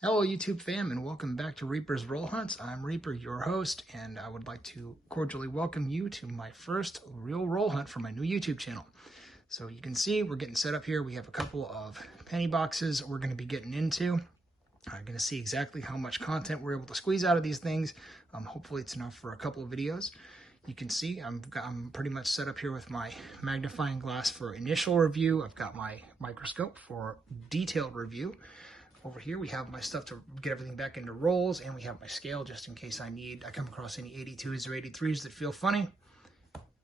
Hello YouTube fam, and welcome back to Reaper's Roll Hunts. I'm Reaper, your host, and I would like to cordially welcome you to my first real roll hunt for my new YouTube channel. So you can see we're getting set up here. We have a couple of penny boxes we're going to be getting into. I'm going to see exactly how much content we're able to squeeze out of these things. Hopefully it's enough for a couple of videos. You can see I'm pretty much set up here with my magnifying glass for initial review. I've got my microscope for detailed review. Over here we have my stuff to get everything back into rolls, and we have my scale just in case I come across any 82s or 83s that feel funny.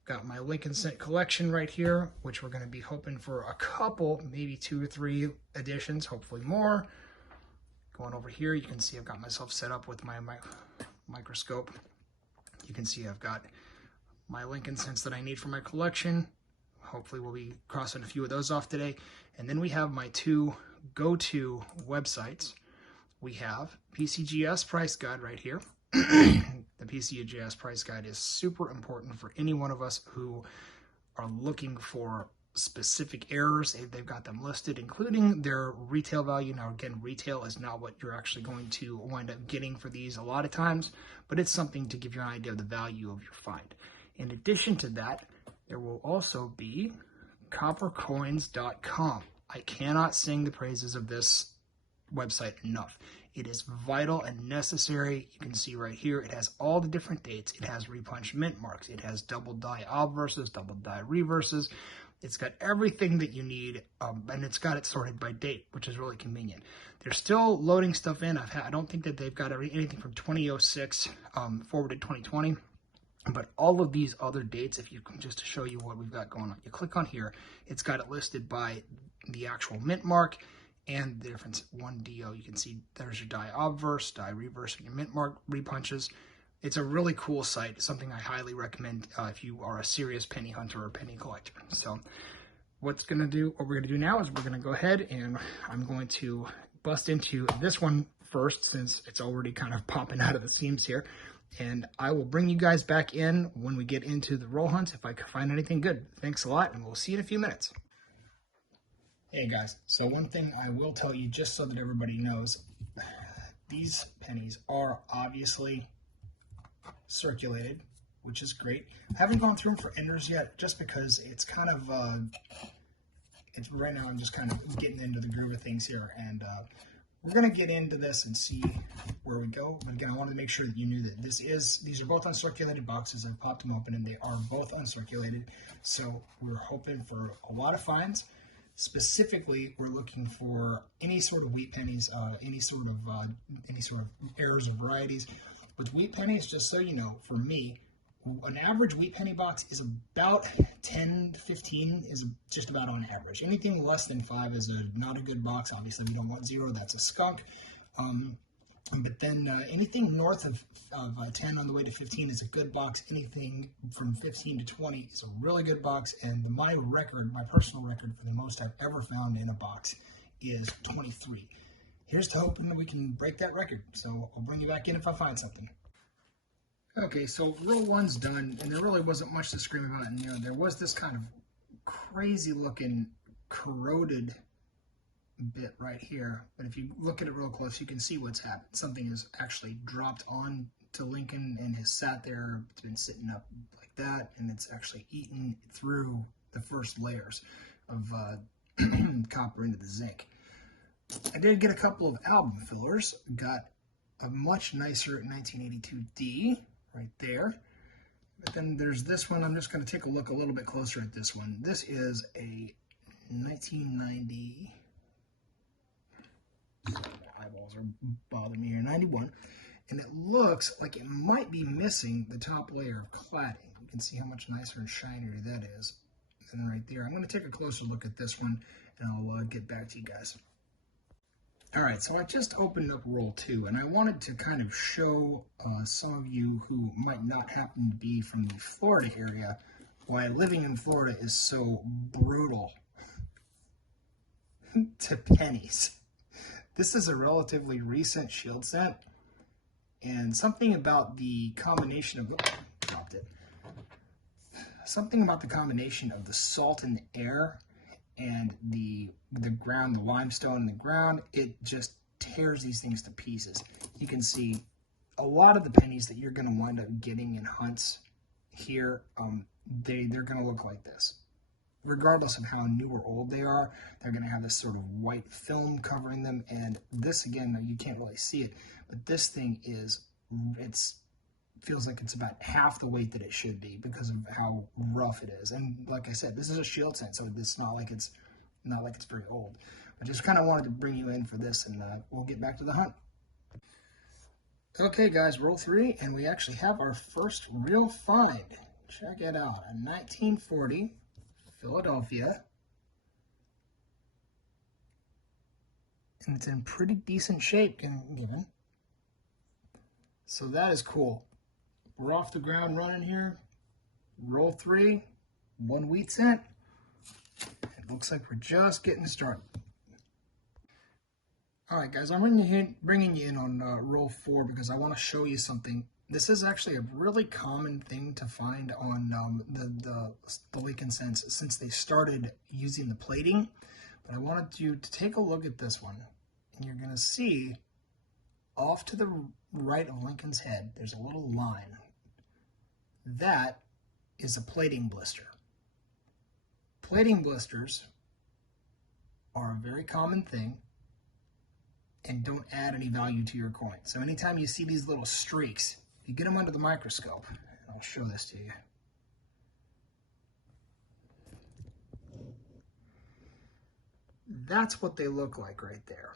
Got my Lincoln Cent collection right here, which we're going to be hoping for a couple, maybe 2 or 3 editions, hopefully more. Going over here, you can see I've got myself set up with my microscope. You can see I've got my Lincoln Cents that I need for my collection. Hopefully we'll be crossing a few of those off today. And then we have my 2 go-to websites. We have PCGS Price Guide right here. The PCGS Price Guide is super important for any one of us who are looking for specific errors. They've got them listed, including their retail value. Now again, retail is not what you're actually going to wind up getting for these a lot of times, but it's something to give you an idea of the value of your find. In addition to that, there will also be coppercoins.com. I cannot sing the praises of this website enough. It is vital and necessary. You can see right here, it has all the different dates. It has repunch mint marks. It has double die obverses, double die reverses. It's got everything that you need, and it's got it sorted by date, which is really convenient. They're still loading stuff in. I don't think that they've got anything from 2006 forward to 2020. But all of these other dates, if you can, just to show you what we've got going on, you click on here, it's got it listed by the actual mint mark and the difference. 1DO, you can see there's your die obverse, die reverse, and your mint mark repunches. It's a really cool site, something I highly recommend if you are a serious penny hunter or penny collector. So what we're gonna do now is we're gonna go ahead and I'm going to bust into this one first, since it's already kind of popping out of the seams here. And I will bring you guys back in when we get into the roll hunts if I can find anything good. Thanks a lot, and we'll see you in a few minutes. Hey guys, so one thing I will tell you, just so that everybody knows, these pennies are obviously circulated, which is great. I haven't gone through them for enders yet, just because it's kind of, right now I'm just kind of getting into the groove of things here, and we're going to get into this and see where we go. But again, I wanted to make sure that you knew that these are both uncirculated boxes. I've popped them open and they are both uncirculated. So we're hoping for a lot of finds. Specifically, we're looking for any sort of wheat pennies, any sort of errors or varieties. With wheat pennies, just so you know, for me, an average wheat penny box is about 10 to 15 is just about on average. Anything less than 5 is not a good box. Obviously, we don't want 0. That's a skunk. But then anything north of 10 on the way to 15 is a good box. Anything from 15 to 20 is a really good box. And my personal record for the most I've ever found in a box is 23. Here's to hoping that we can break that record. So I'll bring you back in if I find something. Okay, so row 1's done, and there really wasn't much to scream about in there. There was this kind of crazy looking corroded bit right here, but if you look at it real close, you can see what's happened. Something has actually dropped on to Lincoln and has sat there. It's been sitting up like that, and it's actually eaten through the first layers of copper into the zinc. I did get a couple of album fillers. Got a much nicer 1982D right there. But then there's this one. I'm just going to take a look a little bit closer at this one. This is a 1990. Eyeballs are bothering me here. 91. And it looks like it might be missing the top layer of cladding. You can see how much nicer and shinier that is. And then right there, I'm going to take a closer look at this one, and I'll get back to you guys. All right, so I just opened up roll 2, and I wanted to kind of show some of you who might not happen to be from the Florida area why living in Florida is so brutal to pennies. This is a relatively recent shield set, and something about the combination of, dropped it. Something about the combination of the salt in the air and the ground, the limestone in the ground, it just tears these things to pieces. You can see a lot of the pennies that you're going to wind up getting in hunts here, they're going to look like this. Regardless of how new or old they are, they're going to have this sort of white film covering them. And this, again, you can't really see it, but this thing feels like it's about half the weight that it should be because of how rough it is. And like I said, this is a shield set, so it's not like it's very old. I just kind of wanted to bring you in for this, and we'll get back to the hunt. Okay, guys, roll 3, and we actually have our first real find. Check it out, a 1940 Philadelphia, and it's in pretty decent shape given. So that is cool. We're off the ground running here. Roll 3, 1 wheat cent. It looks like we're just getting started. All right, guys, I'm bringing you in on roll 4 because I want to show you something. This is actually a really common thing to find on the Lincoln cents since they started using the plating. But I wanted you to take a look at this one, and you're going to see off to the right of Lincoln's head, there's a little line. That is a plating blister. Plating blisters are a very common thing and don't add any value to your coin. So anytime you see these little streaks, you get them under the microscope. I'll show this to you. That's what they look like right there.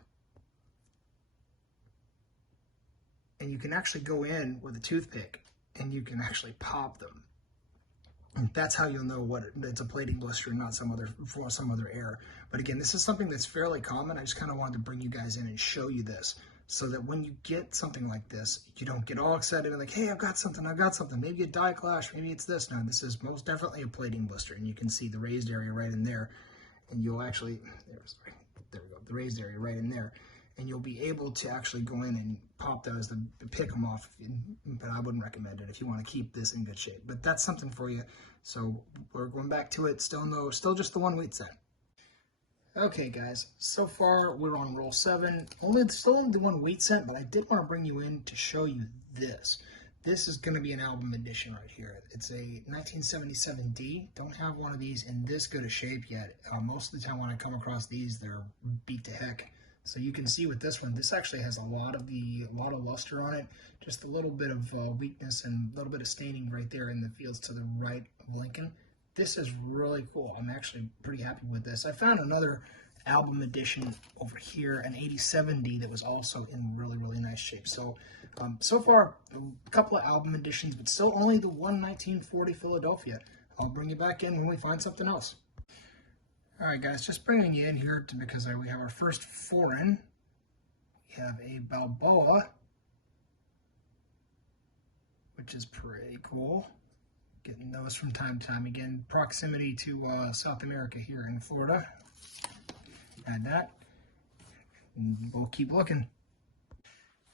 And you can actually go in with a toothpick and you can actually pop them. And that's how you'll know it's a plating blister and not some other error. But again, this is something that's fairly common. I just kind of wanted to bring you guys in and show you this so that when you get something like this, you don't get all excited and like, hey, I've got something. Maybe a die clash, maybe it's this. No, this is most definitely a plating blister. And you can see the raised area right in there. And you'll actually, there we go, the raised area right in there. And you'll be able to actually go in and pop those to pick them off. But I wouldn't recommend it if you want to keep this in good shape. But that's something for you. So we're going back to it. Still just the 1 wheat cent. Okay, guys. So far we're on roll 7. Still only the 1 wheat cent, but I did want to bring you in to show you this. This is going to be an album edition right here. It's a 1977D. Don't have one of these in this good a shape yet. Most of the time when I come across these, they're beat to heck. So you can see with this one, this actually has a lot of luster on it, just a little bit of weakness and a little bit of staining right there in the fields to the right of Lincoln. This is really cool. I'm actually pretty happy with this. I found another album edition over here, an 87D that was also in really, really nice shape. So, so far, a couple of album editions, but still only the one 1940 Philadelphia. I'll bring you back in when we find something else. All right, guys, just bringing you in here because we have our first foreign. We have a Balboa, which is pretty cool. Getting those from time to time. Again, proximity to South America here in Florida. Add that. And we'll keep looking.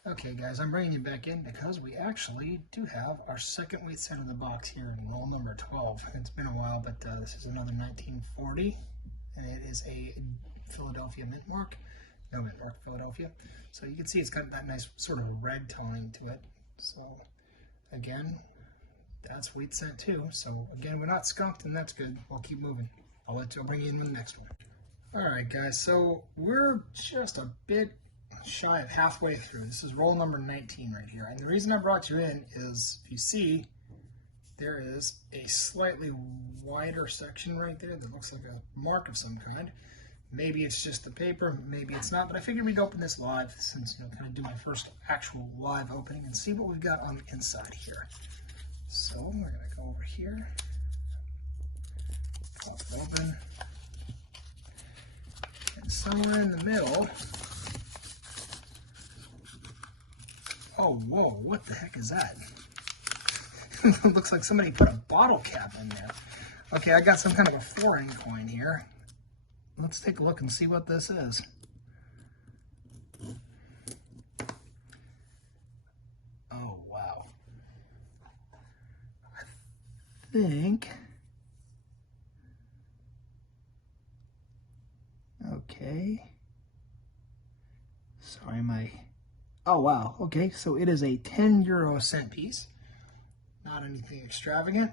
Okay, guys, I'm bringing you back in because we actually do have our second wheat cent in the box here in roll number 12. It's been a while, but this is another 1940. And it is a Philadelphia mint mark. No mint mark, Philadelphia. So you can see it's got that nice sort of red toning to it. So again, that's wheat cent too. So again, we're not skunked, and that's good. We'll keep moving. I'll bring you in with the next one. All right, guys. So we're just a bit shy of halfway through. This is roll number 19 right here. And the reason I brought you in is, if you see, there is a slightly wider section right there that looks like a mark of some kind. Maybe it's just the paper, maybe it's not, but I figured we'd open this live since, kind of do my first actual live opening and see what we've got on the inside here. So we're going to go over here, pop it open, and somewhere in the middle, Oh, whoa, what the heck is that? It looks like somebody put a bottle cap in there. Okay, I got some kind of a foreign coin here. Let's take a look and see what this is. Oh, wow. I think... Okay. Sorry, oh, wow. Okay, so it is a 10 cent piece. Not anything extravagant,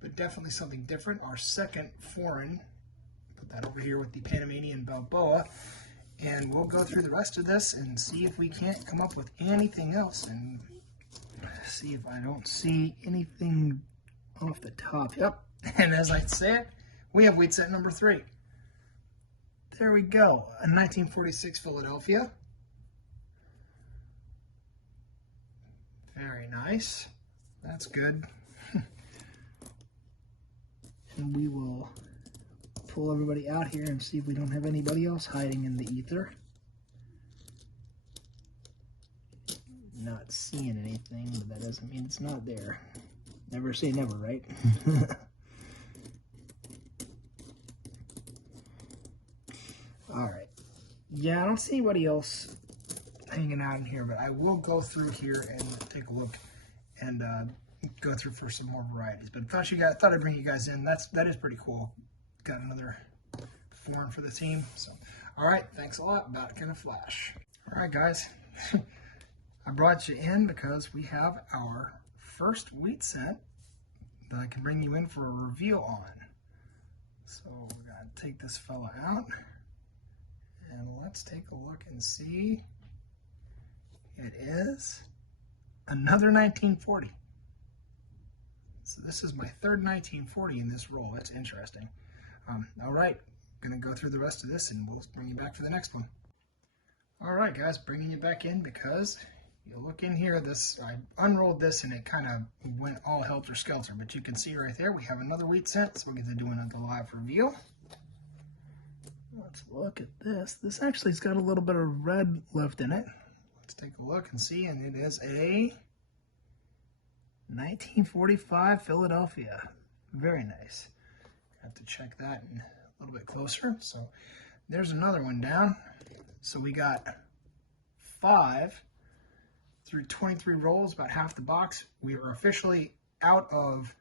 but definitely something different. Our second foreign. Put that over here with the Panamanian Balboa. And we'll go through the rest of this and see if we can't come up with anything else. And see if I don't see anything off the top. Yep. And as I say it, we have wheat cent number 3. There we go. A 1946 Philadelphia. Very nice. That's good. And we will pull everybody out here and see if we don't have anybody else hiding in the ether. Not seeing anything, but that doesn't mean it's not there. Never say never, right? Alright. Yeah, I don't see anybody else hanging out in here, but I will go through here and take a look and go through for some more varieties. But thought I'd bring you guys in. That is pretty cool. Got another foreign for the team. So, all right, thanks a lot. Vatican of Flash. All right, guys, I brought you in because we have our first wheat cent that I can bring you in for a reveal on. So we're gonna take this fella out, and let's take a look and see. It is another 1940. So this is my third 1940 in this roll. That's interesting. All right, I'm going to go through the rest of this and we'll bring you back for the next one. All right, guys, bringing you back in because you look in here. I unrolled this and it kind of went all helter-skelter, but you can see right there we have another wheat cent, so we'll get to do another live reveal. Let's look at this. This actually has got a little bit of red left in it. Let's take a look and see, and it is a 1945 Philadelphia. Very nice. Have to check that in a little bit closer. So there's another one down. So we got 5 through 23 rolls, about half the box. We are officially out of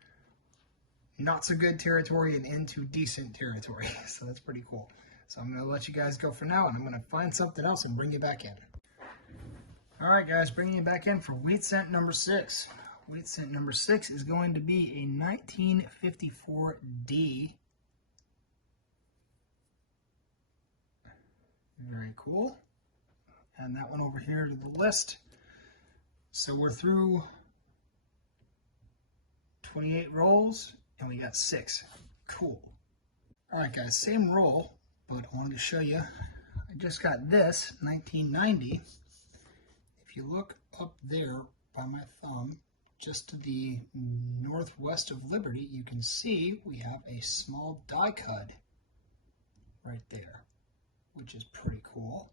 not so good territory and into decent territory. So that's pretty cool. So I'm going to let you guys go for now, and I'm going to find something else and bring you back in. All right, guys, bringing you back in for wheat cent number 6. Wheat cent number 6 is going to be a 1954 D. Very cool. And that one over here to the list. So we're through 28 rolls, and we got 6. Cool. All right, guys, same roll, but I wanted to show you. I just got this 1990. If you look up there by my thumb, just to the northwest of Liberty, you can see we have a small die cut right there, which is pretty cool.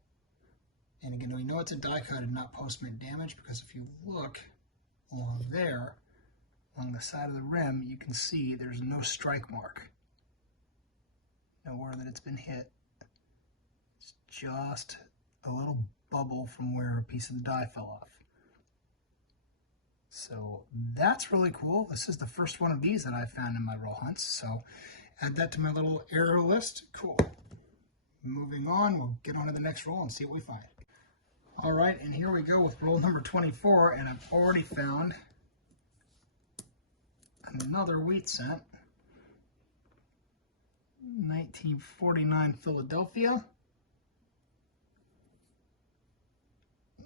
And again, we know it's a die cut and not post-mint damage, because if you look along there, along the side of the rim, you can see there's no strike mark. Nowhere that it's been hit. It's just a little bubble from where a piece of the die fell off. So that's really cool. This is the first one of these that I found in my roll hunts. So add that to my little error list. Cool. Moving on, we'll get on to the next roll and see what we find. All right, and here we go with roll number 24, and I've already found another wheat cent. 1949 Philadelphia.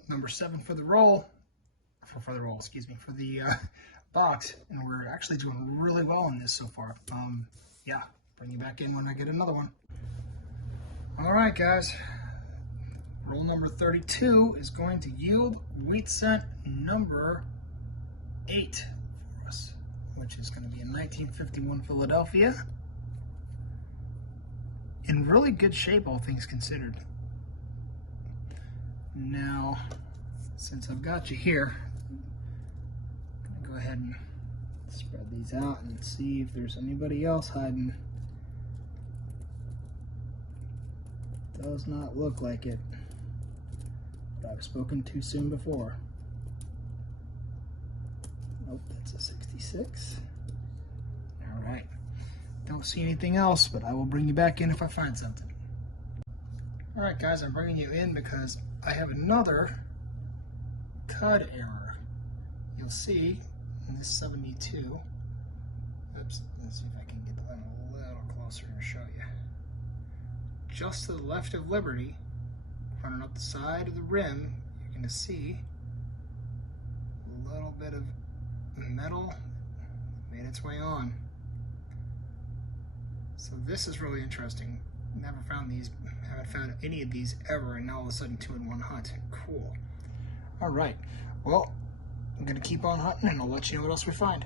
Number 7 for the roll. For the roll, excuse me, for the box, and we're actually doing really well in this so far. Yeah, bring you back in when I get another one. All right, guys, roll number 32 is going to yield wheat cent number 8 for us, which is going to be a 1951 Philadelphia. In really good shape, all things considered. Now, since I've got you here, I'm gonna go ahead and spread these out and see if there's anybody else hiding. Does not look like it, but I've spoken too soon before. Nope, that's a 66. All right, don't see anything else, but I will bring you back in if I find something. All right, guys, I'm bringing you in because I have another cud error. You'll see in this 72. Oops, let's see if I can get the line a little closer to show you. Just to the left of Liberty, running up the side of the rim, you're going to see a little bit of metal made its way on. So this is really interesting. Never found these, haven't found any of these ever, and now all of a sudden 2 in 1 hunt. Cool. All right, well, I'm going to keep on hunting and I'll let you know what else we find.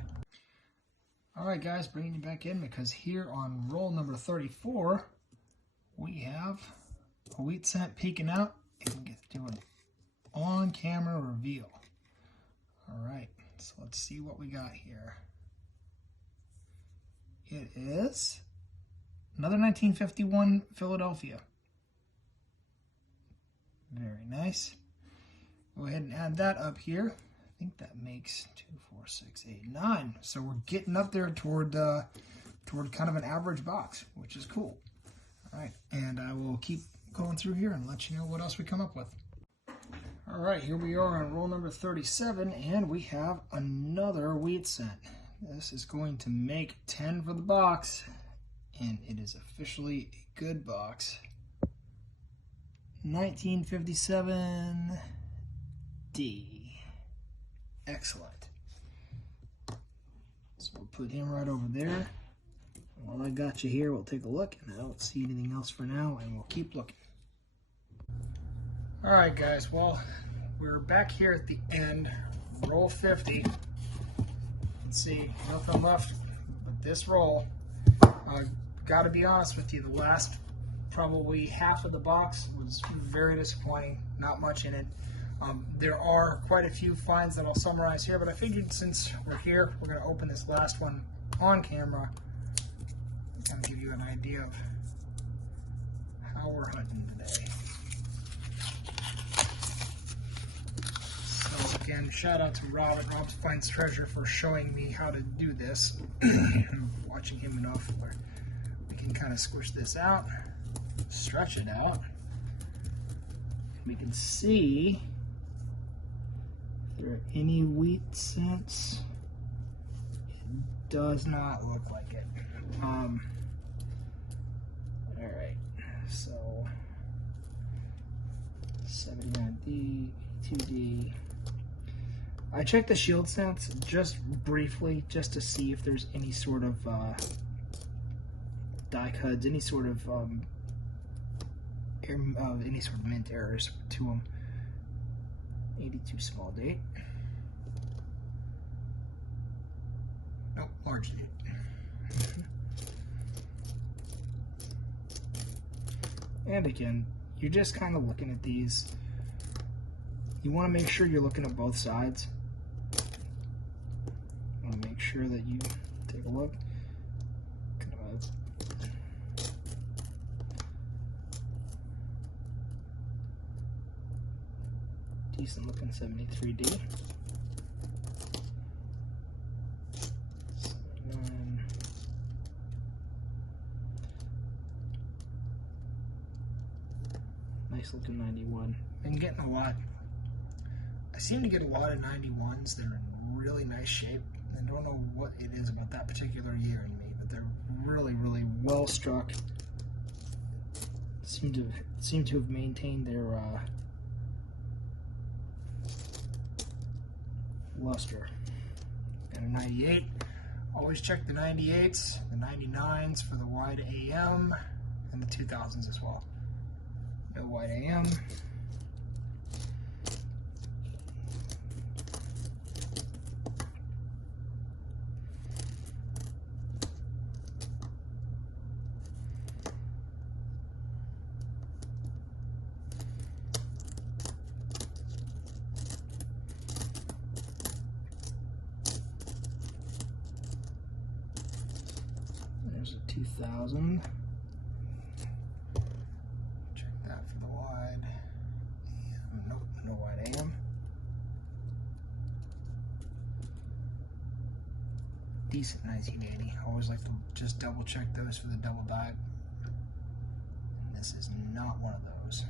All right, guys, bringing you back in because here on roll number 34, we have a wheat scent peeking out and get to do an on-camera reveal. All right, so let's see what we got here. It is another 1951 Philadelphia. Very nice. Go ahead and add that up here. I think that makes 2, 4, 6, 8, 9. So we're getting up there toward kind of an average box, which is cool. All right, and I will keep going through here and let you know what else we come up with. All right, here we are on roll number 37, and we have another wheat scent. This is going to make 10 for the box, and it is officially a good box. 1957 D. Excellent. So we'll put him right over there. While I got you here, we'll take a look, and I don't see anything else for now, and we'll keep looking. All right, guys, well, we're back here at the end, roll 50. Let's see, nothing left but this roll. Got to be honest with you, the last probably half of the box was very disappointing, not much in it. There are quite a few finds that I'll summarize here, but I figured since we're here, we're going to open this last one on camera. Kind of give you an idea of how we're hunting today. So again, shout out to Rob at Rob's Finds Treasure for showing me how to do this. Watching him enough where we can kind of squish this out, stretch it out. We can see if there are any wheat scents. It does not look like it. Alright, so 79D, 2D. I checked the shield scents just briefly, just to see if there's any sort of die cuds, any sort of mint errors to them. 82 small date. Nope, large date. And again, you're just kind of looking at these. You want to make sure you're looking at both sides. You want to make sure that you take a look. Kind of a decent looking 73D. 79. Nice looking 91. Been getting a lot. I seem to get a lot of 91s. They're in really nice shape. I don't know what it is about that particular year in me, but they're really, really well struck. Seem to have maintained their luster. And a 98. Always check the 98s, the 99s for the wide AM, and the 2000s as well. No wide AM. There's a 2000. Check that for the wide. Nope, no wide AM. Decent 1980. I always like to just double check those for the double dive. And this is not one of those.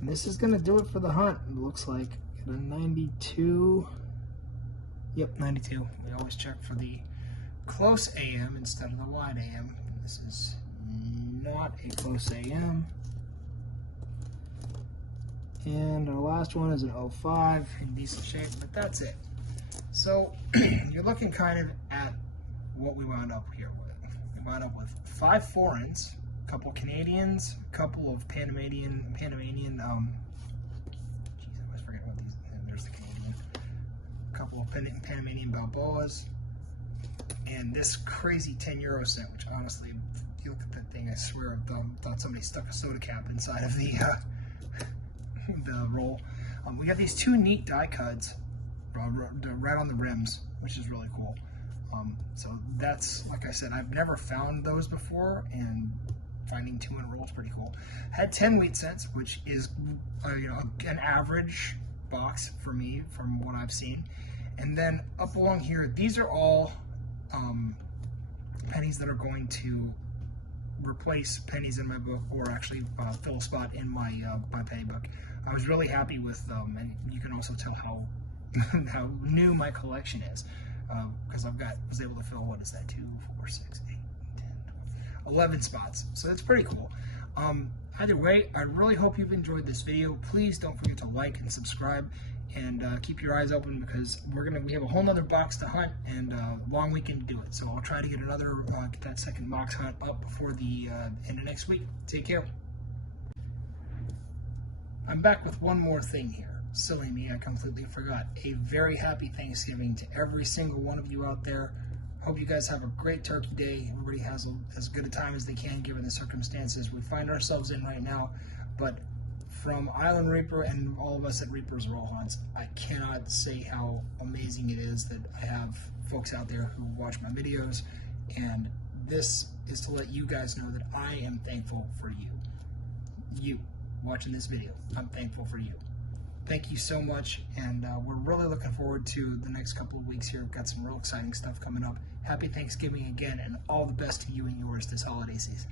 And this is going to do it for the hunt. It looks like a 92. Yep, 92. We always check for the close AM instead of the wide AM. This is not a close AM. And our last one is an 05 in decent shape, but that's it. So you're looking kind of at what we wound up here with. We wound up with 5 foreigns, a couple Canadians, a couple of Panamanian, geez, I always forget what these, there's the Canadian, a couple of Panamanian Balboas, and this crazy 10 euro set, which honestly, if you look at that thing, I swear I thought somebody stuck a soda cap inside of the roll. We got these 2 neat die cuts right on the rims, which is really cool. So that's, like I said, I've never found those before, and finding 2 in a roll is pretty cool. Had 10 wheat cents, which is an average box for me from what I've seen. And then up along here, these are all pennies that are going to replace pennies in my book, or actually fill a spot in my my penny book. I was really happy with them, and you can also tell how how new my collection is, because was able to fill, what is that, 2, 4, 6, 8, 10, 12, 11 spots. So that's pretty cool. Either way, I really hope you've enjoyed this video. Please don't forget to like and subscribe, and keep your eyes open, because we have a whole nother box to hunt, and a long weekend to do it. So I'll try to get get that second box hunt up before the end of next week. Take care. I'm back with one more thing here. Silly me, I completely forgot. A very happy Thanksgiving to every single one of you out there. Hope you guys have a great turkey day. Everybody has as good a time as they can given the circumstances we find ourselves in right now. But from Island Reaper and all of us at Reaper's Roll Hunts, I cannot say how amazing it is that I have folks out there who watch my videos, and this is to let you guys know that I am thankful for you. You watching this video, I'm thankful for you. Thank you so much, and we're really looking forward to the next couple of weeks here. We've got some real exciting stuff coming up. Happy Thanksgiving again, and all the best to you and yours this holiday season.